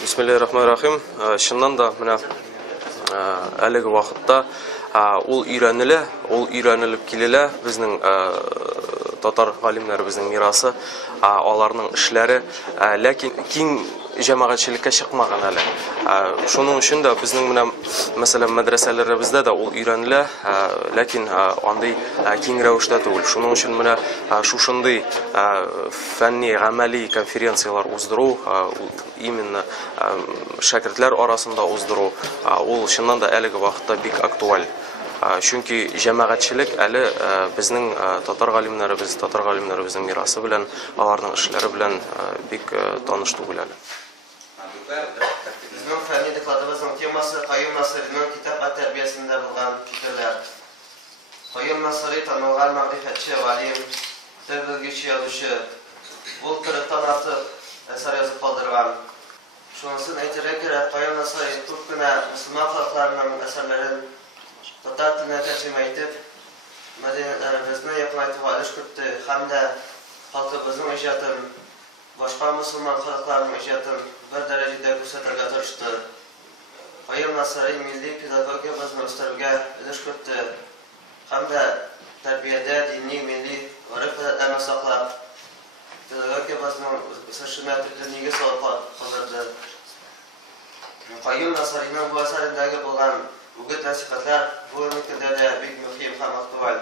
Бисмиллахир-рахманир-рахим. Шыннан да менә әлеге вакытта ул өйрәнелә, ул өйрәнелеп килелә. Безнең татар галимнәребезнең мирасы, аларның эшләре, ләкин киң җәмәгатьчелеккә чыкмаган әле. Шуның өчен дә безнең менә мәсәлән мәдрәсәләребездә дә ул өйрәнелә, ләкин андый киң рәвештә түгел. Шуның өчен менә шушындый фәнни, гамәли конференциялар уздыру, именно шәкертләр арасында уздыру, ул чыннан да әлеге вакытта бик актуаль. Чөнки җәмәгатьчелек әле безнең татар галимнәребезнең мирасы белән, аларның эшләре белән бик таныш түгел әле. Безнең фәнни докладыбызның темасы Каюм Насыйриның китап тәрбиясендә булган фикерләр. Каюм Насыйри танылган мәгърифәтче галим, тел белгече язучы. Ул 40-тан артык әсәр язып калдырган. Шунысын әйтергә кирәк, Каюм Насыйри күп кенә мөселман халыкларының әсәрләрен татар теленә тәрҗемә итеп, мәдәниятебезне якынайтуга өлеш кертте һәм дә халкыбызның иҗатын, башка мөселман халыкларның иҗатын бер дәрәҗәдә күрсәтергә тырышты. Каюм Насыйри милли педагогиябызны үстерүгә өлеш кертте һәм дә тәрбиядә дини, милли гореф-гадәтләрне саклап, педагогиябызның үсешенә төрле нигез салып калдырды. Каюм Насыйриның бу әсәрендәге булган үгет-насихатлар бу өлкәдә дә бик мөһим һәм актуаль.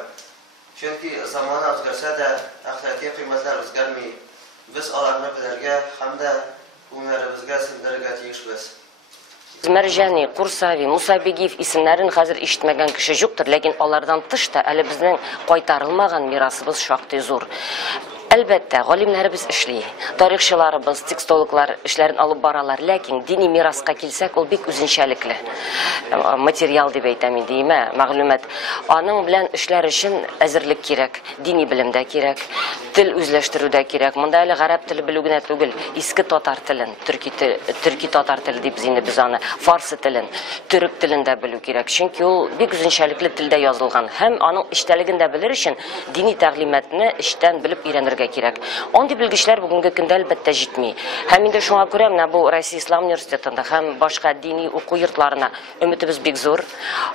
Чөнки заман үзгәрсә дә, әхлакый кыйммәтләр үзгәрми. Без аларны белергә һәм дә күңелебезгә сеңдерергә тиешбез. Мәрҗани, Курсави, Мусабегиев исемнәрен хәзер ишетмәгән кеше юктыр, ләкин алардан тыш та әле безнең кайтарылмаган мирасыбыз шактый зур. Әлбәттә, галимнәребез эшли, тарихчыларыбыз, текстологлар эшләрен алып баралар, ләкин дини мираска килсәк, ул бик үзенчәлекле. Материал дип әйтәм инде, мәгълүмат. Аның белән эшләр өчен әзерлек кирәк, дини белемдә кирәк, тел үзләштерүдә кирәк. Монда әле гарәп теле белү генә түгел, иске татар телен, төрки татар теле дип без аны, фарсы телен, төрек телен дә белү кирәк. Чөнки ул бик үзенчәлекле телдә язылган һәм аның эчтәлеген дә белер өчен дини тәгълиматны эчтән белеп өйрәнергә кирәк. Андый белгечләр бүгенге көндә әлбәттә җитми. Һәм инде шуңа күрә менә бу Россия Ислам университетында һәм башка дини уку йортларына өметебез бик зур.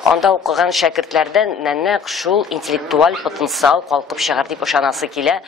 Анда укыган шәкертләрдән нәнәк шул интеллектуаль потенциал калкып чыгар дип ышанасы килә.